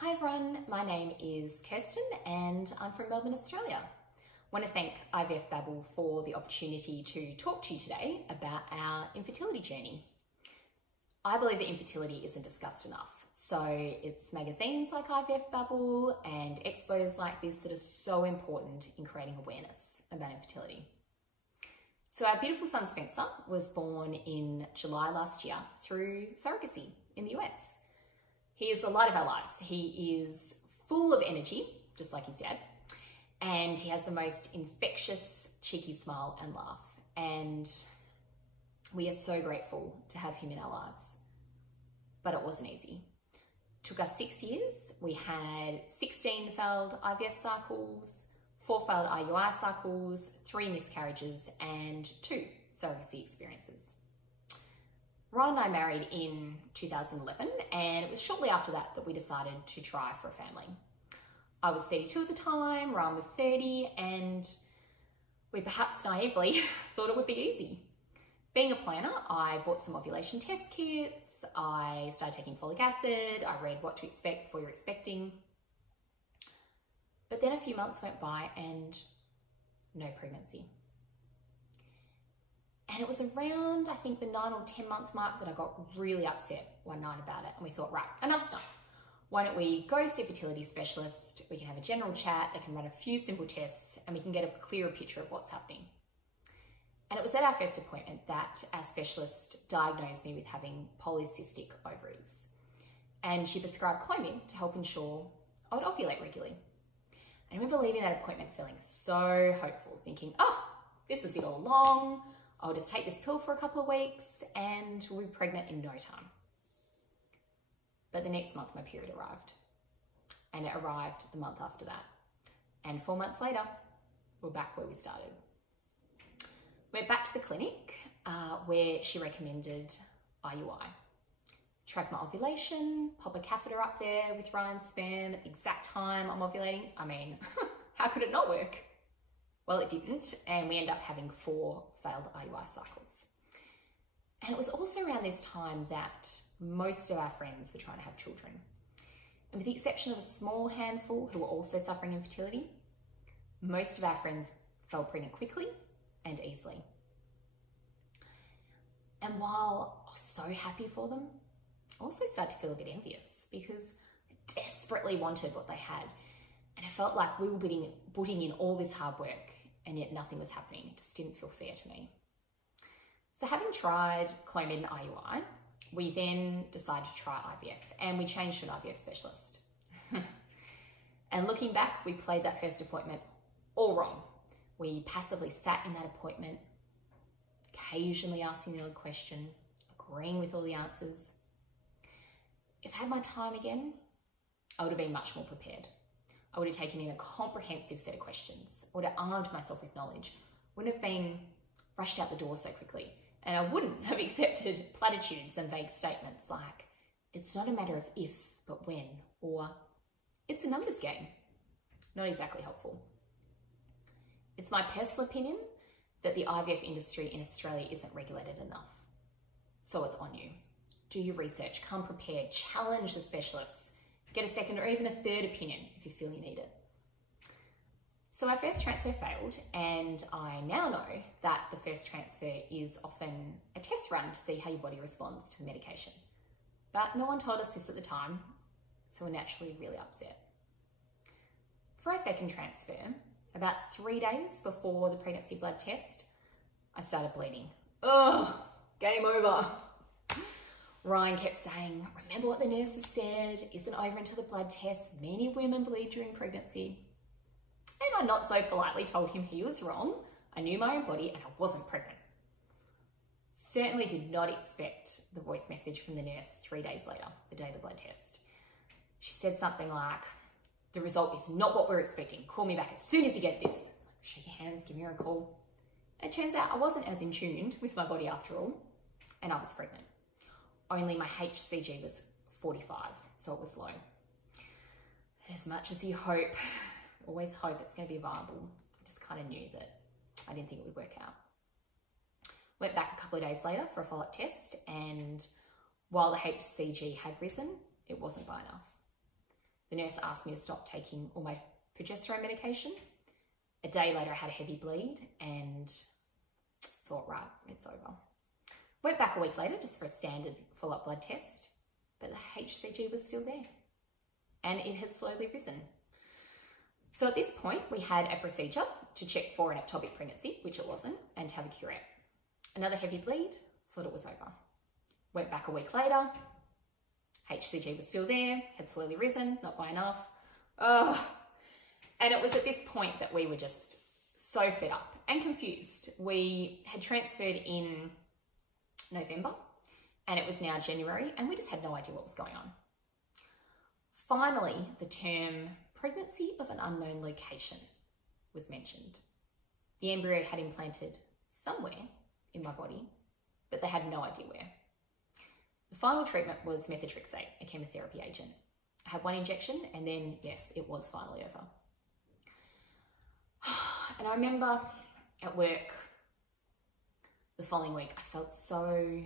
Hi everyone, my name is Kirsten and I'm from Melbourne, Australia. I want to thank IVF Babble for the opportunity to talk to you today about our infertility journey. I believe that infertility isn't discussed enough, so it's magazines like IVF Babble and expos like this that are so important in creating awareness about infertility. So our beautiful son Spencer was born in July last year through surrogacy in the US. He is the light of our lives. He is full of energy, just like his dad, and he has the most infectious, cheeky smile and laugh. And we are so grateful to have him in our lives. But it wasn't easy. It took us 6 years. We had 16 failed IVF cycles, 4 failed IUI cycles, 3 miscarriages, and 2 surrogacy experiences. Ryan and I married in 2011, and it was shortly after that that we decided to try for a family. I was 32 at the time, Ryan was 30, and we perhaps naively thought it would be easy. Being a planner, I bought some ovulation test kits, I started taking folic acid, I read what to expect before you're expecting. But then a few months went by and no pregnancy. And it was around, I think, the 9 or 10 month mark that I got really upset one night about it. And we thought, right, enough's enough. Why don't we go see a fertility specialist? We can have a general chat, they can run a few simple tests, and we can get a clearer picture of what's happening. And it was at our first appointment that our specialist diagnosed me with having polycystic ovaries. And she prescribed Clomid to help ensure I would ovulate regularly. I remember leaving that appointment feeling so hopeful, thinking, oh, this was it all along. I'll just take this pill for a couple of weeks and we'll be pregnant in no time. But the next month my period arrived, and it arrived the month after that. And 4 months later, we're back where we started. Went back to the clinic where she recommended IUI. Track my ovulation, pop a catheter up there with Ryan's sperm at the exact time I'm ovulating. I mean, how could it not work? Well, it didn't, and we ended up having 4 failed IUI cycles. And it was also around this time that most of our friends were trying to have children. And with the exception of a small handful who were also suffering infertility, most of our friends fell pregnant quickly and easily. And while I was so happy for them, I also started to feel a bit envious because I desperately wanted what they had. And it felt like we were putting in all this hard work and yet nothing was happening. It just didn't feel fair to me. So having tried Clomid and IUI, we then decided to try IVF, and we changed to an IVF specialist. And looking back, we played that first appointment all wrong. We passively sat in that appointment, occasionally asking the odd question, agreeing with all the answers. If I had my time again, I would have been much more prepared. I would have taken in a comprehensive set of questions. I would have armed myself with knowledge. Wouldn't have been rushed out the door so quickly. And I wouldn't have accepted platitudes and vague statements like, it's not a matter of if, but when, or it's a numbers game. Not exactly helpful. It's my personal opinion that the IVF industry in Australia isn't regulated enough. So it's on you. Do your research, come prepared, challenge the specialists, get a second or even a third opinion if you feel you need it. So our first transfer failed, and I now know that the first transfer is often a test run to see how your body responds to the medication. But no one told us this at the time, so we're naturally really upset. For our second transfer, about 3 days before the pregnancy blood test, I started bleeding. Ugh, game over. Ryan kept saying, remember what the nurses said, isn't over until the blood test. Many women bleed during pregnancy. And I not so politely told him he was wrong. I knew my own body and I wasn't pregnant. Certainly did not expect the voice message from the nurse 3 days later, the day of the blood test. She said something like, the result is not what we're expecting. Call me back as soon as you get this. Shake your hands, give me a call. And it turns out I wasn't as in tune with my body after all, and I was pregnant. Only my HCG was 45, so it was low. And as much as you always hope it's going to be viable, I just kind of knew that I didn't think it would work out. Went back a couple of days later for a follow-up test, and while the HCG had risen, it wasn't high enough. The the nurse asked me to stop taking all my progesterone medication. A day later, I had a heavy bleed and thought, right, it's over. Went back a week later just for a standard follow-up blood test, but the HCG was still there and it has slowly risen. So at this point, we had a procedure to check for an ectopic pregnancy, which it wasn't, and to have a curette. Another heavy bleed, thought it was over. Went back a week later, HCG was still there, had slowly risen, not by enough. And it was at this point that we were just so fed up and confused. We had transferred in November and it was now January and we just had no idea what was going on. Finally, the term pregnancy of an unknown location was mentioned. The embryo had implanted somewhere in my body, but they had no idea where. The final treatment was methotrexate, a chemotherapy agent. I had one injection and then, yes, it was finally over. And I remember at work the following week, I felt so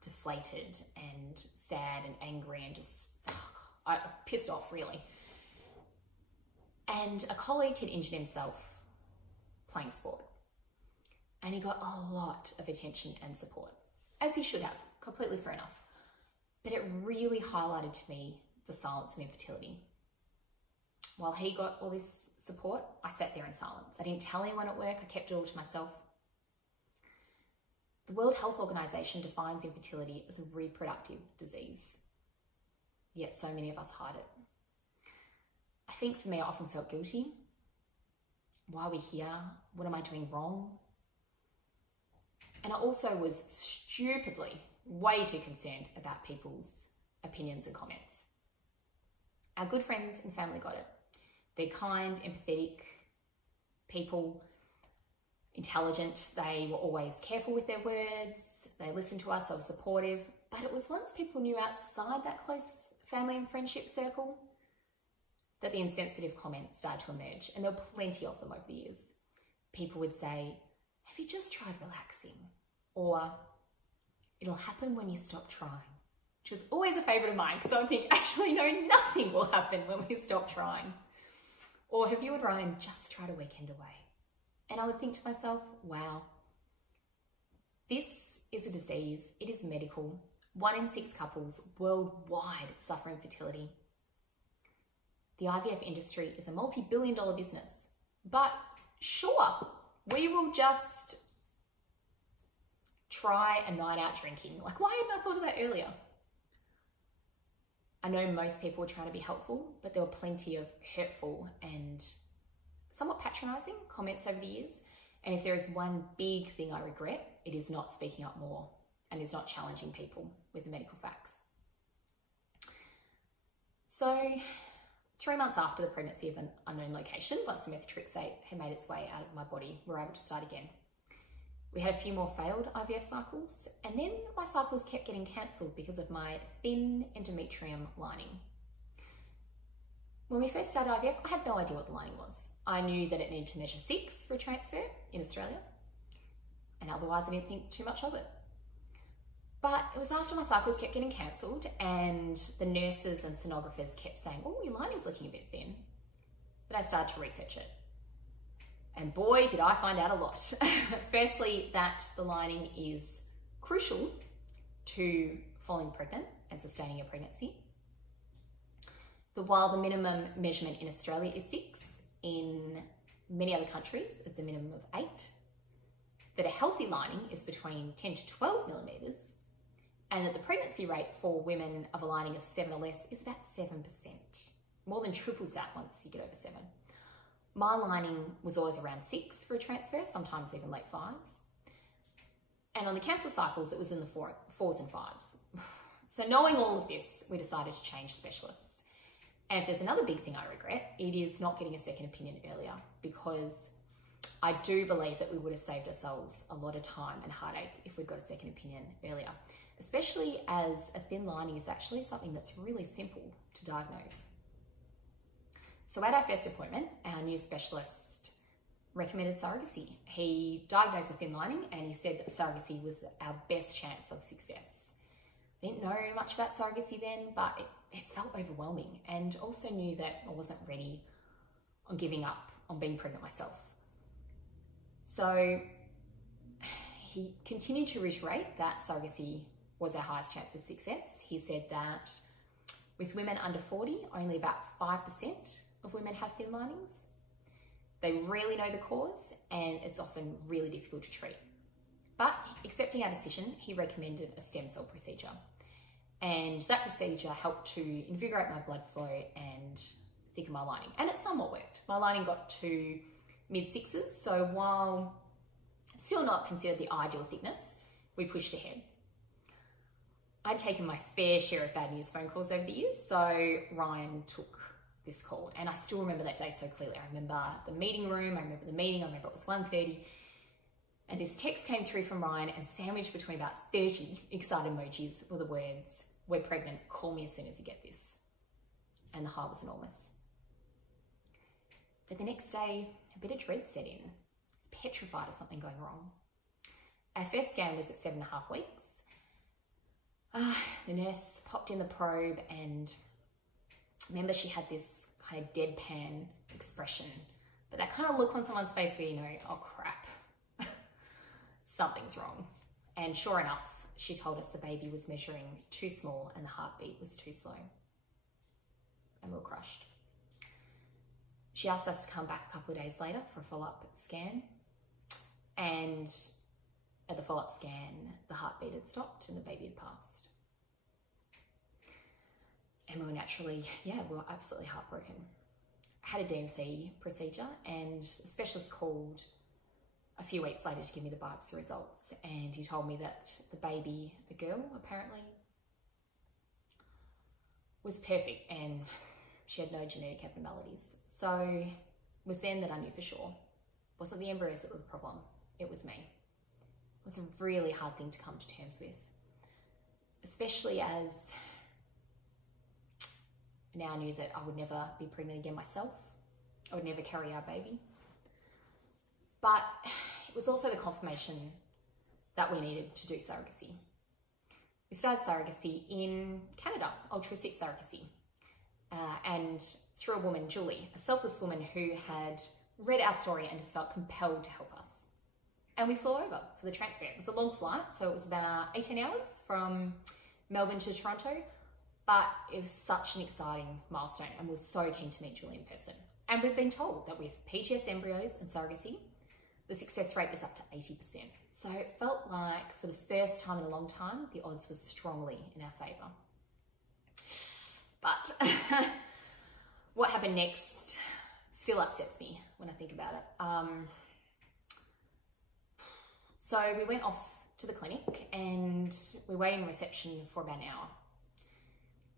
deflated and sad and angry and just pissed off, really. And a colleague had injured himself playing sport. And he got a lot of attention and support, as he should have, completely fair enough. But it really highlighted to me the silence of infertility. While he got all this support, I sat there in silence. I didn't tell anyone at work, I kept it all to myself. The World Health Organization defines infertility as a reproductive disease, yet so many of us hide it. I think for me, I often felt guilty. Why are we here? What am I doing wrong? And I also was stupidly way too concerned about people's opinions and comments. Our good friends and family got it. They're kind, empathetic people, intelligent. They were always careful with their words. They listened to us, they were supportive. But it was once people knew outside that close family and friendship circle that the insensitive comments started to emerge. And there were plenty of them over the years. People would say, have you just tried relaxing? Or, it'll happen when you stop trying. Which was always a favourite of mine because I would think, actually, no, nothing will happen when we stop trying. Or have you and Ryan just tried a weekend away? And I would think to myself, wow, this is a disease, it is medical. 1 in 6 couples worldwide suffer infertility. The IVF industry is a multi-billion-dollar business. But sure, we will just try a night out drinking. Like, why hadn't I thought of that earlier? I know most people were trying to be helpful, but there were plenty of hurtful and somewhat patronising comments over the years. And if there is one big thing I regret, it is not speaking up more and is not challenging people with the medical facts. So 3 months after the pregnancy of an unknown location, once the methotrexate had made its way out of my body, we were able to start again. We had a few more failed IVF cycles, and then my cycles kept getting cancelled because of my thin endometrium lining. When we first started IVF, I had no idea what the lining was. I knew that it needed to measure 6 for a transfer in Australia, and otherwise I didn't think too much of it. But it was after my cycles kept getting cancelled and the nurses and sonographers kept saying, oh, your lining's looking a bit thin, that I started to research it. And boy, did I find out a lot. Firstly, that the lining is crucial to falling pregnant and sustaining a pregnancy. That while the minimum measurement in Australia is 6, in many other countries, it's a minimum of 8. That a healthy lining is between 10 to 12 millimetres, and that the pregnancy rate for women of a lining of 7 or less is about 7%. More than triples that once you get over 7. My lining was always around 6 for a transfer, sometimes even late 5s. And on the cancel cycles, it was in the 4s and 5s. So knowing all of this, we decided to change specialists. And if there's another big thing I regret, it is not getting a second opinion earlier, because I do believe that we would have saved ourselves a lot of time and heartache if we'd got a second opinion earlier, especially as a thin lining is actually something that's really simple to diagnose. So at our first appointment, our new specialist recommended surrogacy. He diagnosed a thin lining and he said that surrogacy was our best chance of success. I didn't know much about surrogacy then, but it felt overwhelming, and also knew that I wasn't ready on giving up on being pregnant myself. So he continued to reiterate that surrogacy was our highest chance of success. He said that with women under 40, only about 5% of women have thin linings. They rarely know the cause, and it's often really difficult to treat. But accepting our decision, he recommended a stem cell procedure. And that procedure helped to invigorate my blood flow and thicken my lining. And it somewhat worked. My lining got to mid-6s, so while still not considered the ideal thickness, we pushed ahead. I'd taken my fair share of bad news phone calls over the years, so Ryan took this call. And I still remember that day so clearly. I remember the meeting room, I remember the meeting, I remember it was 1:30. And this text came through from Ryan, and sandwiched between about 30 excited emojis were the words, "We're pregnant, call me as soon as you get this." And the high was enormous. But the next day, a bit of dread set in. I was petrified of something going wrong. Our first scan was at 7.5 weeks. The nurse popped in the probe, and remember she had this kind of deadpan expression, but that kind of look on someone's face where you know, oh crap, something's wrong. And sure enough, she told us the baby was measuring too small and the heartbeat was too slow. And we were crushed. She asked us to come back a couple of days later for a follow-up scan. And at the follow-up scan, the heartbeat had stopped and the baby had passed. And we were naturally, we were absolutely heartbroken. I had a D&C procedure, and the specialist called a few weeks later to give me the biopsy results, and he told me that the baby, a girl apparently, was perfect and she had no genetic abnormalities. So it was then that I knew for sure. It wasn't the embryos that was the problem, it was me. It was a really hard thing to come to terms with, especially as now I knew that I would never be pregnant again myself. I would never carry our baby. But it was also the confirmation that we needed to do surrogacy. We started surrogacy in Canada, altruistic surrogacy, and through a woman, Julie, a selfless woman who had read our story and just felt compelled to help us. And we flew over for the transfer. It was a long flight, so it was about 18 hours from Melbourne to Toronto, but it was such an exciting milestone, and we were so keen to meet Julie in person. And we've been told that with PGS embryos and surrogacy, the success rate is up to 80%. So it felt like for the first time in a long time, the odds were strongly in our favour. But what happened next still upsets me when I think about it. So we went off to the clinic and we waited in reception for about an hour.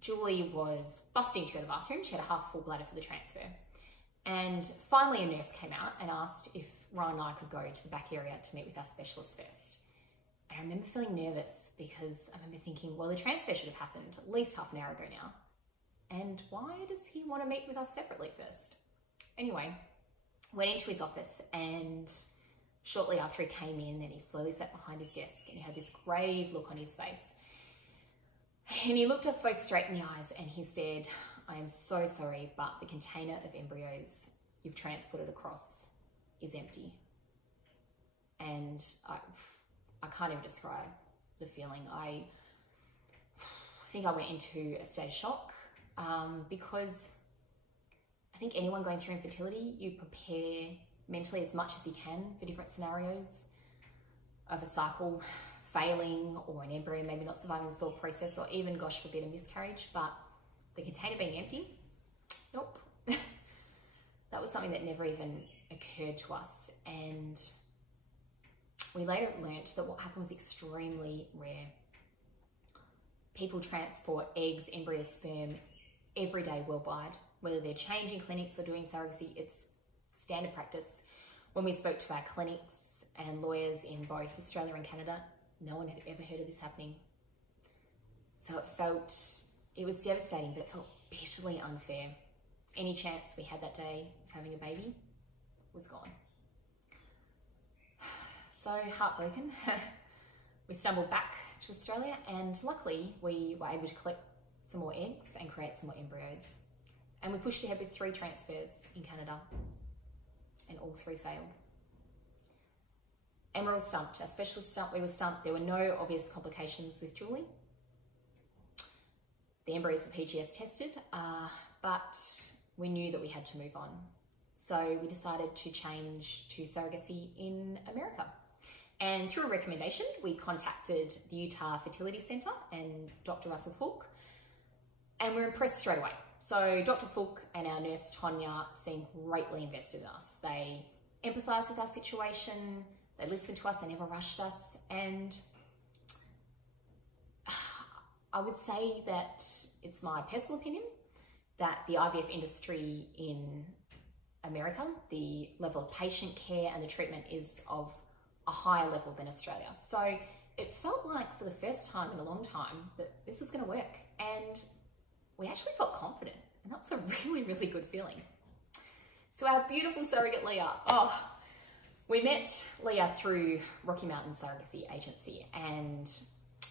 Julie was busting to go to the bathroom. She had a half full bladder for the transfer. And finally a nurse came out and asked if Ryan and I could go to the back area to meet with our specialist first. And I remember feeling nervous because I remember thinking, well, the transfer should have happened at least half an hour ago now. And why does he want to meet with us separately first? Anyway, went into his office, and shortly after he came in and he slowly sat behind his desk and he had this grave look on his face. And he looked us both straight in the eyes and he said, "I am so sorry, but the container of embryos you've transported across is empty." And I can't even describe the feeling. I think I went into a state of shock because I think anyone going through infertility, you prepare mentally as much as you can for different scenarios of a cycle failing or an embryo maybe not surviving the thought process, or even, gosh forbid, a miscarriage. But the container being empty, nope. That was something that never even occurred to us. And we later learnt that what happened was extremely rare. People transport eggs, embryos, sperm every day worldwide, whether they're changing clinics or doing surrogacy. It's standard practice. When we spoke to our clinics and lawyers in both Australia and Canada, no one had ever heard of this happening. So it was devastating, but it felt bitterly unfair. Any chance we had that day of having a baby was gone. So heartbroken, we stumbled back to Australia, and luckily we were able to collect some more eggs and create some more embryos. And we pushed ahead with 3 transfers in Canada, and all 3 failed. And we're all stumped. Our specialist stumped, we were stumped. There were no obvious complications with Julie. The embryos were PGS tested, but we knew that we had to move on. So we decided to change to surrogacy in America. And through a recommendation, we contacted the Utah Fertility Center and Dr. Russell Fulk, and we were impressed straight away. So Dr. Fulk and our nurse, Tonya, seemed greatly invested in us. They empathised with our situation, they listened to us, they never rushed us, and I would say that it's my personal opinion that the IVF industry in America, the level of patient care and the treatment is of a higher level than Australia. So it felt like for the first time in a long time that this was going to work, and we actually felt confident, and that was a really, really good feeling. So our beautiful surrogate Leah, we met Leah through Rocky Mountain Surrogacy Agency, and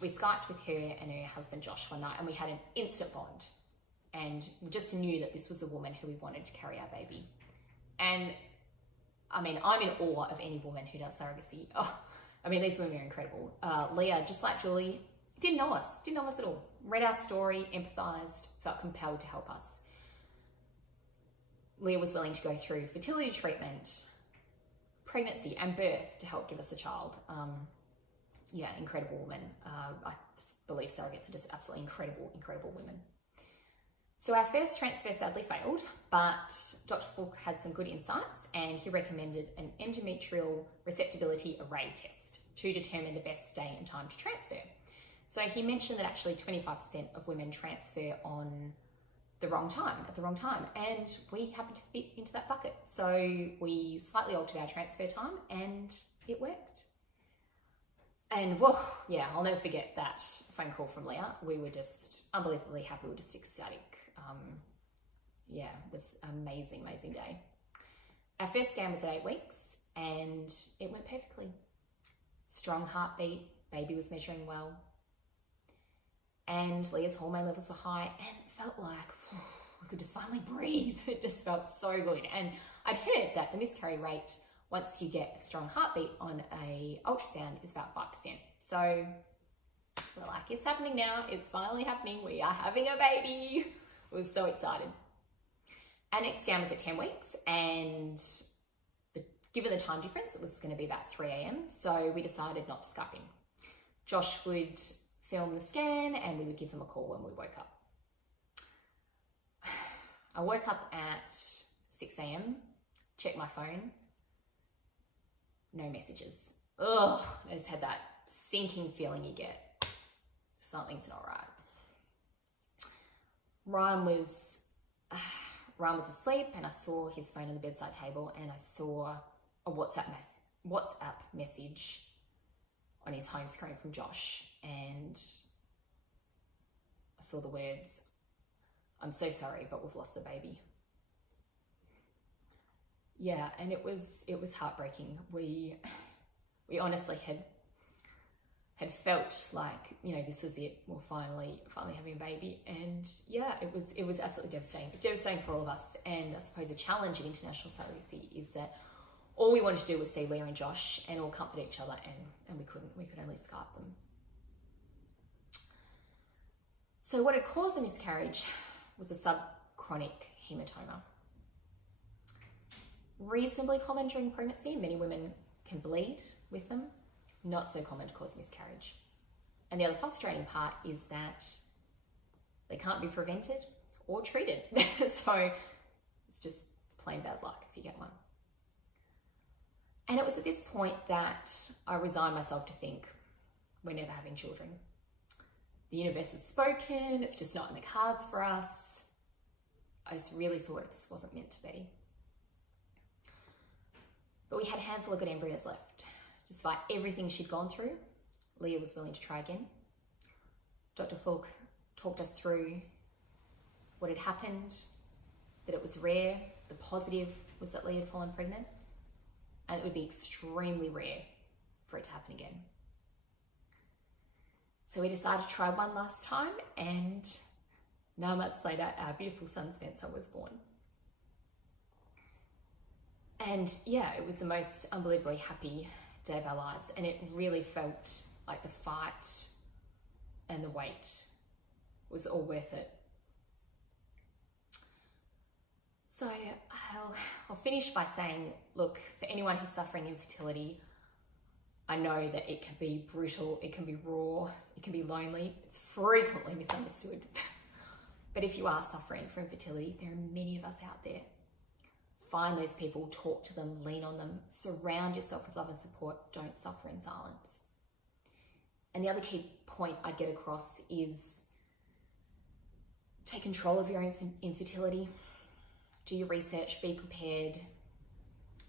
we Skyped with her and her husband Josh one night, and we had an instant bond, and we just knew that this was a woman who we wanted to carry our baby. And I mean, I'm in awe of any woman who does surrogacy. I mean, these women are incredible. Leah, just like Julie, didn't know us at all. Read our story, empathised, felt compelled to help us. Leah was willing to go through fertility treatment, pregnancy and birth to help give us a child. Yeah, incredible woman. I just believe surrogates are just absolutely incredible, incredible women. So our first transfer sadly failed, but Dr. Fulk had some good insights, and he recommended an endometrial receptibility array test to determine the best day and time to transfer. So he mentioned that actually 25% of women transfer on the wrong time, at the wrong time, and we happened to fit into that bucket. So we slightly altered our transfer time and it worked. And whoa, yeah, I'll never forget that phone call from Leah. We were just unbelievably happy, we were just ecstatic. Yeah, it was an amazing, amazing day. Our first scan was at 8 weeks and it went perfectly. Strong heartbeat, baby was measuring well, and Leah's hormone levels were high, and it felt like we could just finally breathe. It just felt so good. And I'd heard that the miscarry rate, once you get a strong heartbeat on a ultrasound, is about 5%. So we're like, it's happening now, it's finally happening, we are having a baby. We were so excited. Our next scan was at 10 weeks, and given the time difference, it was going to be about 3 a.m. So we decided not to Skype in. Josh would film the scan and we would give them a call when we woke up. I woke up at 6 a.m, checked my phone, no messages. Ugh, I just had that sinking feeling you get. Something's not right. Ryan was asleep, and I saw his phone on the bedside table, and I saw a WhatsApp message on his home screen from Josh, and I saw the words, "I'm so sorry, but we've lost the baby." Yeah, and it was heartbreaking. We honestly had felt like, you know, this was it. We're finally having a baby, and yeah, it was absolutely devastating. It's devastating for all of us, and I suppose the challenge of international surrogacy is that all we wanted to do was see Leah and Josh and all comfort each other, and we couldn't. We could only Skype them. So what had caused the miscarriage was a subchronic hematoma. Reasonably common during pregnancy. Many women can bleed with them. Not so common to cause miscarriage. And the other frustrating part is that they can't be prevented or treated. So it's just plain bad luck if you get one. And it was at this point that I resigned myself to think, we're never having children. The universe has spoken, it's just not in the cards for us. I just really thought it just wasn't meant to be. But we had a handful of good embryos left. Despite everything she'd gone through, Leah was willing to try again. Dr. Fulk talked us through what had happened, that it was rare. The positive was that Leah had fallen pregnant, and it would be extremely rare for it to happen again. So we decided to try one last time, and 9 months later, our beautiful son Spencer was born. And yeah, it was the most unbelievably happy day of our lives. And it really felt like the fight and the wait was all worth it. So I'll finish by saying, look, for anyone who's suffering infertility, I know that it can be brutal, it can be raw, it can be lonely, it's frequently misunderstood. But if you are suffering from infertility, there are many of us out there. Find those people, talk to them, lean on them, surround yourself with love and support, don't suffer in silence. And the other key point I'd get across is take control of your own infertility. Do your research, be prepared,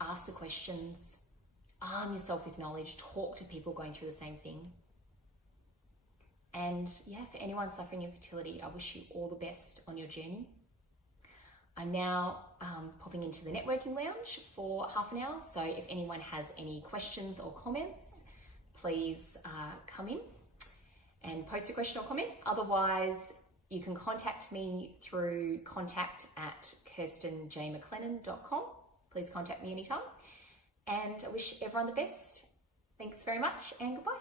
ask the questions, arm yourself with knowledge, talk to people going through the same thing. And yeah, for anyone suffering infertility, I wish you all the best on your journey. I'm now popping into the networking lounge for half an hour. So if anyone has any questions or comments, please come in and post a question or comment. Otherwise, you can contact me through contact@kirstenmclennan.com. Please contact me anytime. And I wish everyone the best. Thanks very much and goodbye.